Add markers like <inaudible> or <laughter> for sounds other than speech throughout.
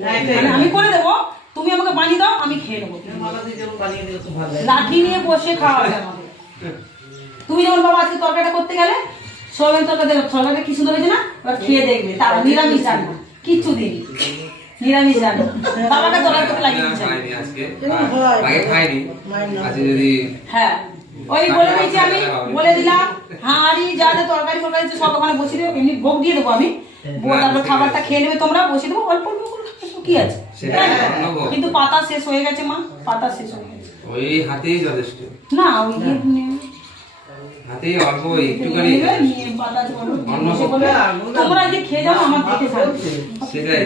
মানে আমি করে দেবো তুমি আমাকে বানিয়ে দাও আমি খেয়ে নেব। লাঠি নিয়ে বসে খাওয়া হবে তুমি যেমন বাবা আজকে তরকারিটা করতে গেলে সোয়াবিন তরকারি তরকারিটা কি সুন্দর হয়েছে না? এবার খেয়ে দেখবে। তার নিরামিষ রান্না। কিচ্ছু দিই নিরামিষ রান্না। বাবাটা তরকারি করতে লাগিয়ে দিচ্ছে আগে খাইনি। আজকে যদি হ্যাঁ। ওই বলে দিয়েছি আমি বলে দিলাম হাঁড়ি যা যা তরকারি ফরকারি সব ওখানে বসিয়ে দেবো এমনি ভোগ দিয়ে দেবো আমি। তারপর খাবারটা খেয়ে নেবে তোমরা বসিয়ে দেবো অল্প অল্প করে কি আছে? অন্য ভোগ। কিন্তু পাতা শেষ হয়ে গেছে মা। পাতা শেষ হয়ে গেছে। ওই হাতেই যথেষ্ট। না ওই অল্প একটুখানি বলো, অন্য। বলে, তোমরা যে খেয়ে যাও আমার সেটাই।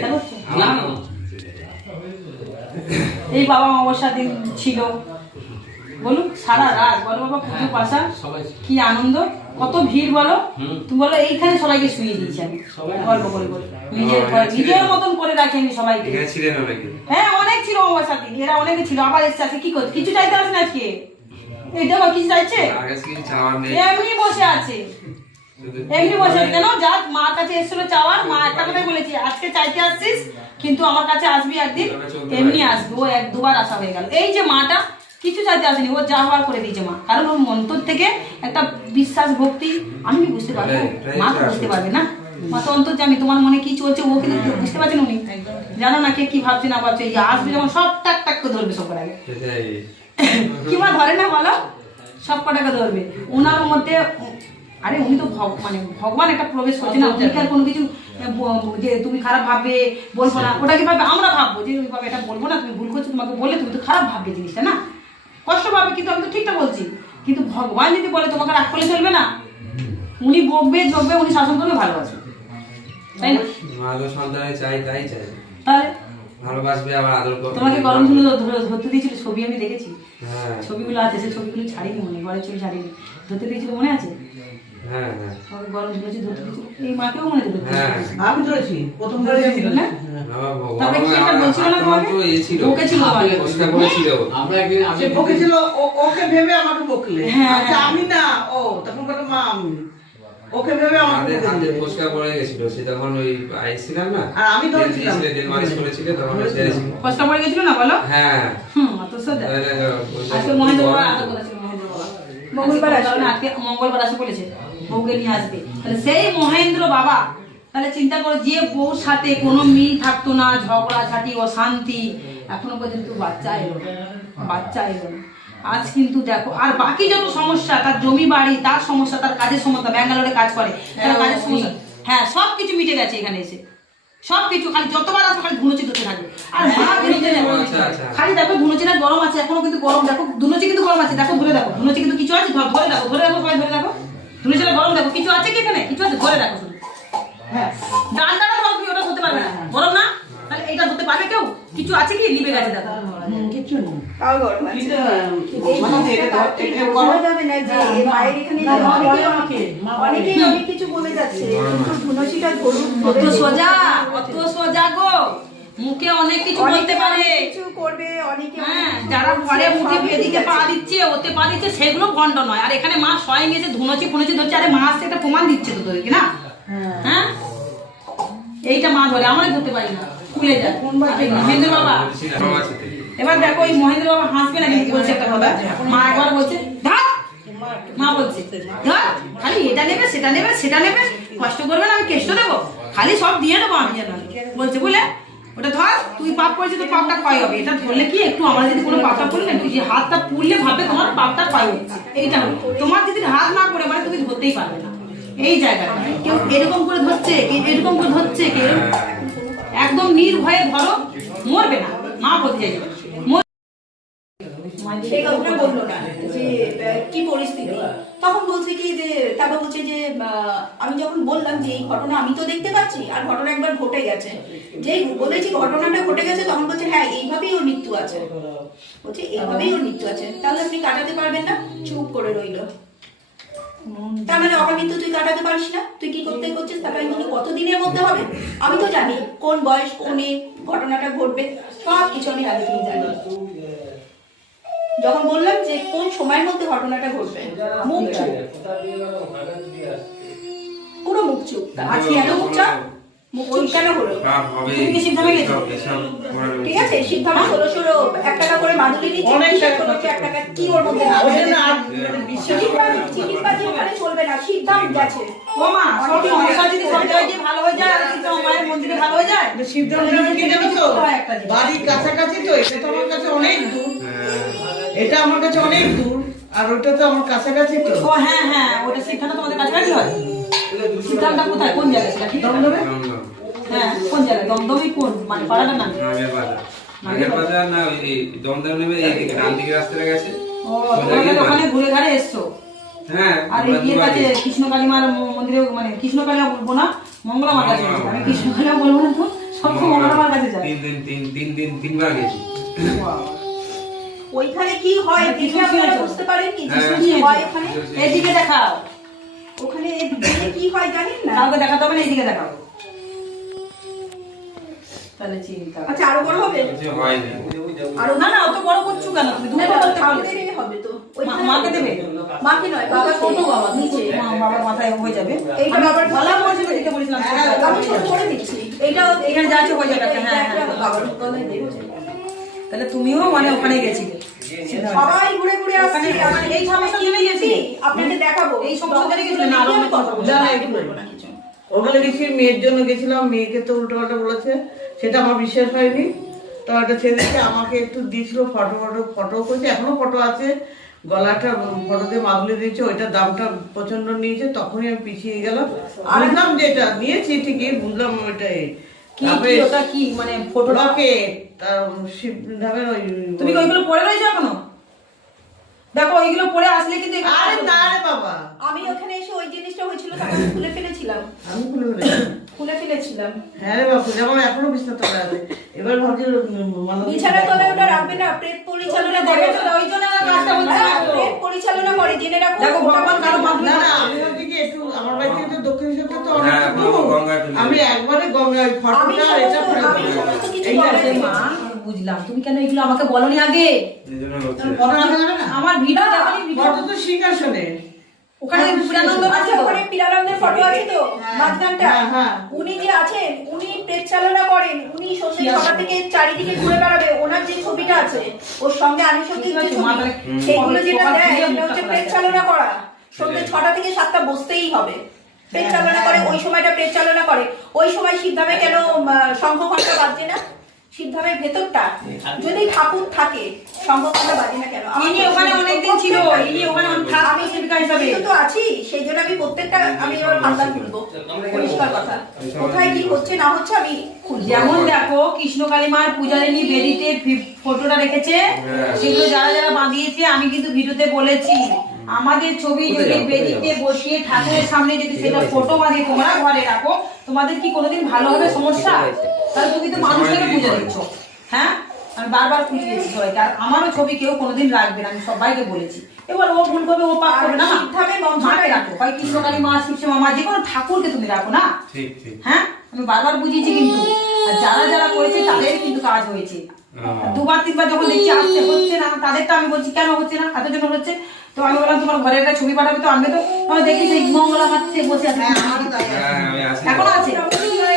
এই বাবা অমাবস্যা দিন ছিল। বলুন সারা রাত। বলো বাবা পুজো পাশা কি আনন্দ। কত ভিড় বলো। তুমি বলো এইখানে সবাইকে শুয়ে দিয়েছি আমি। গল্প করে করে। নিজের নিজের মতন করে রাখি আমি সবাইকে। ছিলেন অনেকে। হ্যাঁ অনেক ছিল অমাবস্যা দিন। এরা অনেকে ছিল। আবার এসছে আজকে। কি করছে কিছু চাইতে আসেন আজকে? এই দেখো কিছু চাইছে? আর কাছে কিছু চাওয়ার নেই। এমনি বসে আছে। এমনি বসে আছে। কেন? যা মার কাছে এসেছিল চাওয়ার। মা একটা কথাই বলেছি আজকে চাইতে আসছিস কিন্তু আমার কাছে আসবি একদিন। এমনি আসবি ও এক দুবার আসা হয়ে গেল। এই যে মাটা কিছু চাইতে আসেনি। ও যা হওয়ার করে দিয়েছে মা। কারণ ওর মন্তর থেকে একটা বিশ্বাস ভক্তি আমি বুঝতে পারব। মা তো বুঝতে পারবে না। মা তো অন্তর জানি তোমার মনে কি চলছে ও কিন্তু বুঝতে পারছেন উনি। জানো না কে কি ভাবছে না ভাবছে আসবে যখন সব টাক টাক করে ধরবে সবার আগে সেটাই। <laughs> কি মা ধরে না বলো? সব কটাকে ধরবে। ওনার মধ্যে আরে উনি তো মানে ভগবান একটা প্রবেশ করছে না উনি আর কোনো কিছু যে তুমি খারাপ ভাববে বলব না। ওটা কি ভাববে আমরা ভাববো যে তুমি ভাবে এটা বলব না তুমি ভুল করছ তোমাকে বলে তুমি তো খারাপ ভাববে জিনিসটা না? কষ্ট পাবে কিন্তু আমি তো ঠিকঠাক বলছি। কিন্তু ভগবান যদি বলে তোমাকে রাগ করলে চলবে না উনি বকবে জগবে উনি শাসন করবে ভালোবাসবে। তাই না? ভালো সন্তানে চাই তাই চাই। তাহলে? ভালোবাসবে আবার আদর করবে। তোমাকে গরম ছিল ধরতে দিয়েছিল ছবি আমি দেখেছি। হ্যাঁ। ছবিগুলো আছে সেই ছবিগুলো ছাড়িনি মনে ঘরের ছবি ছাড়িনি। ধরতে দিয়েছিল মনে আছে? হ্যাঁ হ্যাঁ। গরম ঝুলেছি ধরতে দিয়েছিল। এই মাকেও মনে ধরতে হ্যাঁ। আমি ধরেছি প্রথমবার দিয়েছিল না? তারপরে কি একটা বলছিল না তোমাকে? তো এ ছিল। ওকে ছিল তোমাকে। পরিষ্কার করেছিল আমরা একদিন আমি বকেছিল ও- ওকে ভেবে আমাকে বকলে। হ্যাঁ, আচ্ছা হ্যাঁ। আমি না ও তখন মা আমি ওকে ভেবে আমাদের হাতে ফসকা পড়ে গেছিল সে তখন ওই আইছিলাম না? আর আমি ধরেছিলাম। দিয়েছিলে, তেল মালিশ করেছিলে তখন ওই পড়ে গেছিল না বলো? হ্যাঁ। হুম অত সোজা আজকে মহেন্দ্র বাবা গরম আসবে মহেন্দ্র বাবা মঙ্গলবার আসবে। না আজকে মঙ্গলবার আসবে বলেছে বউকে নিয়ে আসবে। তাহলে সেই মহেন্দ্র বাবা তাহলে চিন্তা করো যে বউর সাথে কোনো মিল থাকতো না ঝগড়া ঝাঁটি অশান্তি এখনও পর্যন্ত বাচ্চা এলো বাচ্চা এলো না। আজ কিন্তু দেখো আর বাকি যত সমস্যা তার জমি বাড়ি তার সমস্যা তার কাজের সমস্যা ব্যাঙ্গালোরে কাজ করে তার কাজের সমস্যা। হ্যাঁ সব কিছু মিটে গেছে এখানে এসে। সব কিছু খালি যতবার আসবে খালি ধুনুচি ধরতে থাকবে। আর মা যাবে না। আচ্ছা, আচ্ছা। খালি দেখো ধুনুচিটা গরম আছে এখনও কিন্তু গরম দেখো ধুনুচি কিন্তু গরম আছে দেখো ধরে দেখো ধুনুচি কিন্তু কিছু আছে ধর- দেখো ধরে দেখো সবাই ধরে দেখো। ধুনুচিটা গরম দেখো কিছু আছে কি এখানে? কিছু আছে ধরে দেখো কিছু আছে কি? লিবে গেছে দেখো। কিছু নেই। তাও গরম আছে। মানে এটা ধর- এটা বলা যাবে না যে মায়ের এখানে না, অনেকে- বলে আমাকে, মা বলে। অনেকেই অনেক কিছু বলে যাচ্ছে কিন্তু ধুনুচিটা ধরুন অত সোজা অত সোজা গো। মুখে অনেক কিছু বলতে পারে। কিছু করবে অনেকে হ্যাঁ যারা ঘরে মুখে এদিকে পা দিচ্ছে ওতে পা দিচ্ছে সেগুলো ভণ্ড নয়। আর এখানে মা সয় নিয়েছে ধুনুচি ফুনুচি ধরছে আরে মা একটা প্রমাণ দিচ্ছে তো তোদেরকে না? হ্যাঁ। এইটা মা ধরে আমারই ধরতে পারি না। খুলে যায়। মহেন্দ্র বাবা। এবার দেখো, এই মহেন্দ্র বাবা হাসবে না কিন্তু বলছে একটা কথা? মা একবার বলছে মা বলছে, ধর! খালি এটা নেবে, সেটা নেবে সেটা নেবে। কষ্ট করবে না, আমি কেষ্ট দেবো। খালি সব দিয়ে দেবো আমি যেন। বলছে বুঝলে ওটা ধর, তুই পাপ করেছিস তো পাপটা ক্ষয় হবে। এটা ধরলে কি? একটু আমরা যদি কোনো পাপটা করি তুই যে হাতটা পুড়লে ভাববে তোমার পাপটা ক্ষয় হচ্ছে। এইটা হলো তোমার যদি হাত না করে মানে তুমি ধরতেই পারবে না। এই জায়গাটা। কেউ এরকম করে ধরছে এরকম করে ধরছে, কেউ একদম নির্ভয়ে ধরো, মরবে না। মা বলতে না, যে আমি যখন বললাম যে, এই ঘটনা আমি তো দেখতে পাচ্ছি, আর ঘটনা একবার ঘটে গেছে। বলেছি ঘটনাটা ঘটে গেছে, তখন বলছে হ্যাঁ এইভাবেই ওর মৃত্যু আছে। বলছে, এইভাবেই ওর মৃত্যু আছে। তাহলে আপনি কাটাতে পারবেন না, চুপ করে রইল। তার মানে অকামৃত্যু তুই কাটাতে পারিস না? তুই কি করতে করছিস? তার মানে তোকে কত মধ্যে হবে? আমি তো জানি কোন বয়স, কোনে ঘটনাটা ঘটবে সব কিছু আমি আগে থেকে জানি। যখন বললাম যে কোন সময়ের মধ্যে ঘটনাটা ঘটবে, মুখ চুপ। পুরো মুখ চুপ। আজকে এত মুখ চাপ মুখ চুপ কেন হলো তুমি কি সিদ্ধামে গেছো? এসব- এসব করার ঠিক আছে সিদ্ধান্ত ষোলো ষোলো এক টাকা করে মাদুলি দিচ্ছে অনেক কিসের টাকা ষোলোশো এক টাকা কি ওর মধ্যে না ওদের না আর মানে বিশ্বাস চিঠিবাজি চিঠিবাজি ওখানে চলবে না সিদ্ধান্ত গেছে। ও সব সংসার যদি সব ভালো হয়ে যায় আর কিন্তু মায়ের মন্দিরে ভালো হয়ে যায়? সিদ্ধান্ত কি জানো তো? বাড়ির কাছাকাছি তো এটা তো আমার কাছে অনেক দূর। হ্যাঁ। এটা আমার কাছে অনেক দূর আর ওটা তো আমার কাছাকাছি তো। ও হ্যাঁ হ্যাঁ ওটা সিদ্ধান্ত তোমাদের কাছাকাছি হয়? সিদ্ধান্ত কোথায়? কোন জায়গায় দমদম। হ্যাঁ কোন জায়গায়? দমদমই কোন? মানে পাড়াটা না নাগের বাজার। নাগের বাজার? না ওই দমদম নেমে এইদিকে ডান দিকে রাস্তাটা গেছে। ও সোজা তোমাদের গিয়ে ওখানে ঘুরে ঘাড়ে এসছো? হ্যাঁ আর কাছে মন্দিরে মানে কৃষ্ণ বলব না মঙ্গলা মার কাছে আমি কৃষ্ণ বলব না তো সব তো মঙ্গলা মার কাছে যায় তিন দিন তিন তিন দিন তিনবার গেছি। ওইখানে কি হয় দেখে আপনারা বুঝতে পারেন কি হ্যাঁ। কি হয় এখানে? এদিকে দেখাও। ওখানে কি হয় জানেন না? কাউকে দেখাতে হবে না এদিকে দেখাও। তাহলে চিন্তা আচ্ছা আরও বড় হবে? আরও না না অত বড় করছ কেন? তুমি দুটো করতে হবে তো। মাকে দেবে? মাকে নয় বাবা ছোট বাবা নিচে বাবার মাথায় হয়ে যাবে। এইটা আমি বাবার বলা বলছিল দিতে বলেছিলাম হ্যাঁ, আমি ছোট করে দিচ্ছি। এইটাও এখানে যা আছে হয়ে যাবে হ্যাঁ, হ্যাঁ। বাবার গলায় দেবো। তাহলে তুমিও মানে ওখানে গেছিলে। সবাই ঘুরে ঘুরে আসছে। এই গেছি। আপনাকে দেখাবো। এই না, কথা বলব না কিছু। ওখানে গেছি মেয়ের জন্য গেছিলাম মেয়েকে তো উল্টো পাল্টা বলেছে। সেটা আমার বিশ্বাস হয়নি। তো একটা ছেলেকে আমাকে একটু দিয়েছিল ফটো ফটো ফটো করেছে। এখনও ফটো আছে। গলাটা ফটো দিয়ে মাগলে দিয়েছে। ওইটার দামটা প্রচণ্ড নিয়েছে। তখনই আমি পিছিয়ে গেলাম। বুঝলাম যে এটা নিয়েছি ঠিকই বুঝলাম ওইটাই। কি কি ওটা কি? মানে ফটোটা রকেট তার শিব ধামের ওই তুমি ওইগুলো পড়ে রয়েছো এখনও? দেখো ওইগুলো পড়ে আসলে কিন্তু আরে না। রে বাবা। আমি ওখানে এসে ওই জিনিসটা হয়েছিল তখন খুলে ফেলেছিলাম। আমি খুলে ফেলেছি খুলে ফেলেছিলাম। হ্যাঁ রে বাবু যেমন এখনও বিছনা তলে আছে। এবার ভাবছি বিছানা তলায় ওটা রাখবে না প্রেত পরিচালনা করে। তো, ওই জন্য আমার কাজটা না। হ্যাঁ। প্রেত পরিচালনা করে জেনে রাখো। দেখো, ভগবান কারও মাধ্যমে- না না আমি ভাবছি কি একটু আমার বাড়ি থেকে তো দক্ষিণ সাথে তো অনেক হ্যাঁ, আমি একবারে গঙ্গায় আমি ফটোটা এটা আমি সমস্ত কিছু এইটা আছে, মা বুঝলাম। তুমি কেন এগুলো আমাকে বলনি আগে? এই ফটো যাবে না? আমার ভিডিও দেখানি ভিডিও ফটো তো সিংহাসনে। ওখানে পুরানন্দ আচ্ছা ওখানে পিরানন্দের ফটো আছে তো? মাঝখানটা হ্যাঁ, হ্যাঁ। উনি যে আছেন উনি প্রেত চালনা করেন উনি সন্ধ্যে ছটা থেকে চারিদিকে ঘুরে বেড়াবে ওনার যে ছবিটা আছে ওর সঙ্গে আমি সত্যি আছে, সেগুলো যেটা দেয় সেটা হচ্ছে মুখটা চালনা করা। সন্ধ্যে ছটা থেকে সাতটা বসতেই হবে। প্রেত চালনা করে ওই সময়টা প্রেত চালনা করে। ওই সময় সিদ্ধামে কেন শঙ্খ ঘণ্টা বাজছে না? ভেতরটা যদি ঠাকুর থাকে শঙ্খ ঘণ্টা না কেন? আমার ওখানে অনেকদিন ছিল ইনি ওখানে থাকতো সেবিকা হিসাবে। তো আছি সেই জন্য আমি প্রত্যেকটা আমি এবার ভাবনা খুলবো পরিষ্কার কথা। কোথায় কি হচ্ছে না হচ্ছে আমি যেমন দেখো কৃষ্ণ কালীমার পূজারিনী বেদিতে ফটোটা রেখেছে। সেগুলো যারা যারা বাঁধিয়েছে আমি কিন্তু ভিডিওতে বলেছি। আমাদের ছবি যদি বেদিতে বসিয়ে ঠাকুরের সামনে যদি সেটা ফটো বাঁধিয়ে তোমরা ঘরে রাখো তোমাদের কি কোনোদিন ভালো হবে সমস্যা? তাহলে তুমি তো মানুষকে পূজা দিচ্ছ হ্যাঁ? আমি বারবার খুলে দিয়েছি সবাইকে। আর আমারও ছবি কেউ কোনোদিন রাখবে না আমি সবাইকে বলেছি। এবার ও ভুল করবে ও পাপ করবে না মন্ত্রটা মাকে রাখো। হয় কৃষ্ণকালী মা শিবসে মামা যে কোনো ঠাকুরকে তুমি রাখো না? ঠিক ঠিক। হ্যাঁ? আমি বারবার বুঝিয়েছি কিন্তু। আর যারা যারা করেছে তাদের কিন্তু কাজ হয়েছে। হ্যাঁ। দুবার তিনবার যখন দেখছি আসতে হচ্ছে না তাদের তো আমি বলছি কেন হচ্ছে না? এত যখন হচ্ছে তো আমি বললাম তোমার ঘরে একটা ছবি পাঠাবে তো আমি তো দেখি সেই মঙ্গলা মারছে বসে আছে। হ্যাঁ এখনও আছে? ইয়ে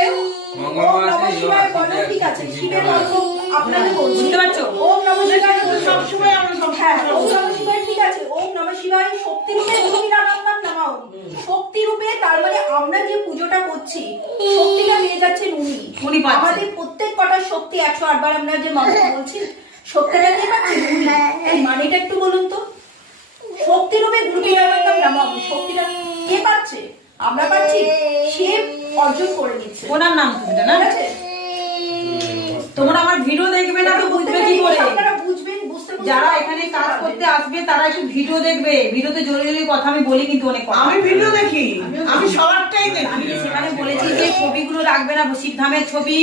বুঝতে পারছ? ওম নমঃ শিবায় সবসময় আমরা সব হ্যাঁ ওম নমঃ শিবায় ঠিক আছে। ওম নমঃ শিবায় শক্তি রূপে গুরুমিরানন্দম নমঃ শক্তি রূপে তার মানে আমরা যে পুজোটা করছি শক্তিটা পেয়ে যাচ্ছেন উনি। উনি আমাদের প্রত্যেক কটা শক্তি একশো আটবার আমরা যে মন্ত্র বলছি শক্তিটা কে পাচ্ছেন উনি? মানেটা একটু বলুন তো। শক্তি রূপে নমঃ শক্তিটা কে পাচ্ছে? আমরা পাচ্ছি সে অর্জন করে নিচ্ছে। ওনার নাম তুলতে না? আছে? তোমরা আমার ভিডিও দেখবে না তো বুঝবে কি করে? আপনারা বুঝবেন বুঝতে যারা এখানে কাজ করতে আসবে তারা একটু ভিডিও দেখবে। ভিডিওতে জোরে জোরে কথা আমি বলি কিন্তু অনেক কথা। আমি ভিডিও দেখি আমি সবারটাই দেখি। আমি সেখানে বলেছি যে ছবিগুলো রাখবে না শিবধামের ছবি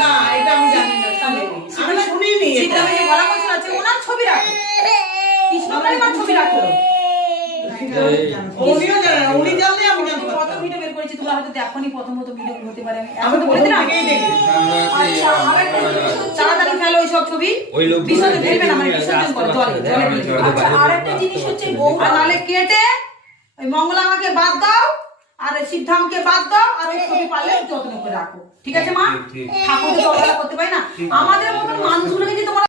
না এটা আমি জানি না আমি শুনিনি যে গলা বসে আছে ওনার ছবি রাখো কৃষ্ণকালীমার ছবি রাখো উনিও জানে উনি জানলে আমি জানতে কত ভিডিও বের করেছি তোমরা হয়তো দেখোনি প্রথম প্রথম ভিডিও হতে পারে। আমি আমি এখন তো তো বলে দিলাম থেকেই দেখি। আমরা হচ্ছে, আচ্ছা, আরেকটা আহ, জিনিস হচ্ছে- তাড়াতাড়ি ফেলো ওই সব ছবি। ওই লোকগুলো বিসর্জন ফেলবে না মানে বিসর্জন করো জলে জলে আস্তে দিয়ে দিও। জলে আচ্ছা আর জিনিস হচ্ছে বউ আর কেটে ওই মঙ্গলা আমাকে বাদ দাও আর সিদ্ধামকে বাদ দাও আর ওই ছবি পারলে যত্ন করে রাখো। ঠিক আছে মা? ঠিক, ঠিক। ঠাকুর তো করতে পারি না? আমাদের মতন মানুষগুলোকে যদি তোমরা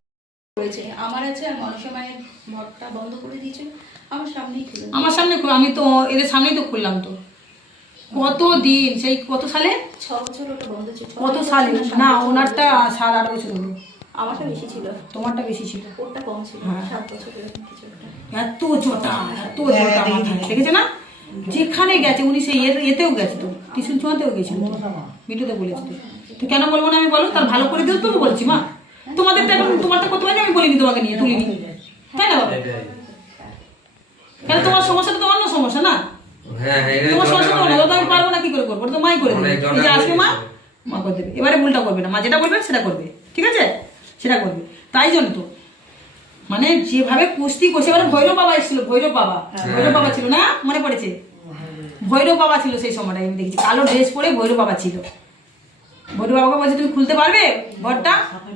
হয়েছে আমার আছে আর মনসা মায়ের ঘরটা বন্ধ করে দিয়েছে। আমার সামনেই খুলে আমার সামনে আমি তো এদের সামনেই তো খুললাম তো। কত দিন? সেই কত সালে? ছ বছর ওটা বন্ধ ছিল। কত সালে? না ওনারটা সাত আট বছর হলো আমারটা বেশি ছিল। তোমারটা বেশি ছিল? ওরটা কম ছিল। হ্যাঁ। সাত বছর এত জোটা এত জোটা মাথায় দেখেছ না? যেখানে গেছে উনি সেই এতেও গেছে তো। টিউশন ছোঁয়াতেও গেছিল ভিডিওতে বলেছে তো। তো কেন বলব না আমি? বলো তার ভালো করে দিও তুমি বলছি মা। তোমাদের এখন তোমারটা করতে আমি বলিনি তোমাকে নিয়ে তুলিনি। তাই না বাবা? কেন তোমার সমস্যাটা তো অন্য সমস্যা না? হ্যাঁ হ্যাঁ তোমার সমস্যা তো অন্য আমি পারব না কি করে করব? তো মাই করে দেবে। অনেক জটা এই যে আসবে মা মা করে দেবে। এবারে ভুলটা করবে না। মা যেটা বলবে সেটা করবে। ঠিক আছে? সেটা করবে। তাই জন্য তো। মানে যেভাবে কুস্তি করছে এবারে ভৈরব বাবা এসেছিল ভৈরব বাবা। ভৈরব বাবা ছিল না? মনে পড়েছে? ভৈরব বাবা ছিল সেই সময়টা আমি দেখছি। কালো ড্রেস পরে ভৈরব বাবা ছিল। ভৈরব বাবাকে বলছে তুমি খুলতে পারবে? ঘরটা?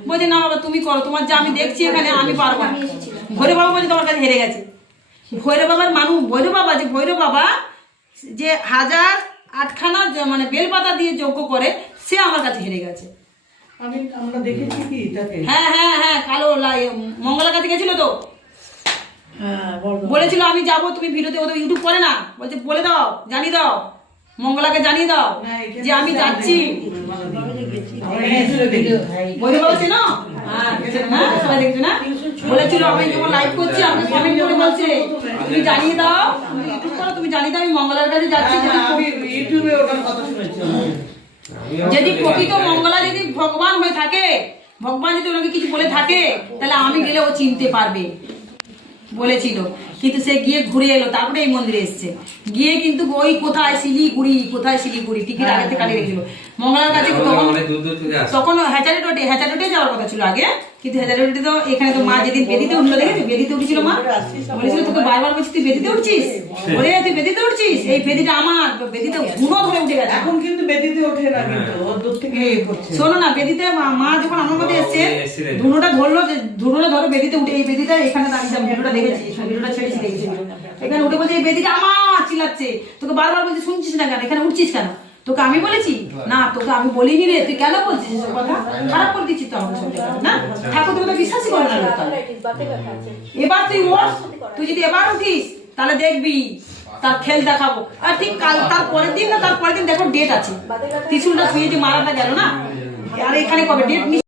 বলছে না বাবা তুমি করো তোমার যা আমি দেখছি এখানে আমি পারব না। ভৈরব বাবা বলছে তোমার কাছে হেরে গেছে। ভৈরব বাবার মানুষ ভৈরব বাবা যে ভৈরব বাবা যে হাজার আটখানা মানে বেলপাতা দিয়ে যজ্ঞ করে সে আমার কাছে হেরে গেছে। আমি আমরা দেখেছি কি হ্যাঁ হ্যাঁ হ্যাঁ কালো লাই- মঙ্গলার কাছে গেছিল তো? হ্যাঁ বলো বলেছিল আমি যাব তুমি ভিডিওতে ও তো ইউটিউব করে না। বলছে বলে দাও জানিয়ে দাও মঙ্গলাকে জানিয়ে দাও যে আমি যাচ্ছি। হ্যাঁ দেখেছ না? সবাই দেখছ না বলেছিল আমি যখন লাইভ করছি আমাকে কমেন্ট করে বলছে তুমি জানিয়ে দাও ইউটিউব করো তুমি জানিয়ে দাও আমি মঙ্গলার কাছে যাচ্ছি যদি হ্যাঁ, ইউটিউবে ওটার কথা শুনেছি যদি প্রকৃত। মঙ্গলা যদি ভগবান হয়ে থাকে ভগবান যদি ওনাকে কিছু বলে থাকে তাহলে আমি গেলে ও চিনতে পারবে বলেছিল কিন্তু সে গিয়ে ঘুরে এলো তারপরে এই মন্দিরে এসছে। গিয়ে কিন্তু ওই কোথায় শিলিগুড়ি কোথায় শিলিগুড়ি? টিকিট আগে থেকে কাটিয়ে রেখেছিল। মঙ্গলার কাছে হ্যাঁ, তখন অনেক দূর দূর থেকে আসে। তখন হ্যাচারি রোডে হ্যাচারি রোডে যাওয়ার কথা ছিল আগে। কিন্তু হ্যাচারি রোডে তো এখানে তো মা যেদিন বেদিতে উঠল দেখেছি বেদিতে উঠেছিল মা? বলেছিল তোকে বারবার বলছি তুই বেদিতে উঠছিস? ওরে তুই বেদিতে উঠছিস? এই বেদিটা আমার। বেদিতে ঘুমো ধরে উঠে গেছে। এখন কিন্তু বেদিতে ওঠে না কিন্তু দূর থেকে শোনো না বেদিতে মা- মা যখন আমার মধ্যে এসছে ধুনোটা ধরলো যে ধুনোটা ধরো বেদিতে উঠে এই বেদিটা এখানে দাঁড়িয়ে ভিডিওটা দেখেছি ভিডিওটা এখানে উঠে বলছে বেদিটা আমার চিল্লাচ্ছে। তোকে বারবার বলছি, শুনছিস না কেন? এখানে উঠছিস কেন? তোকে আমি বলেছি? না, তোকে আমি বলিনি রে। তুই কেন বলছিস খারাপ করে দিচ্ছিস তো আমাকে সব না? ঠাকুর তোকে তো বিশ্বাসই করে না এবার তুই ওঠ। তুই যদি এবার উঠিস, তাহলে দেখবি, তার খেল দেখাবো। আর ঠিক কাল, তার পরের দিন না, তার পরের দিন দেখো ডেট আছে। ত্রিশুলটা ছুঁয়ে যে মারাটা গেল না? আর এখানে কবে? ডেট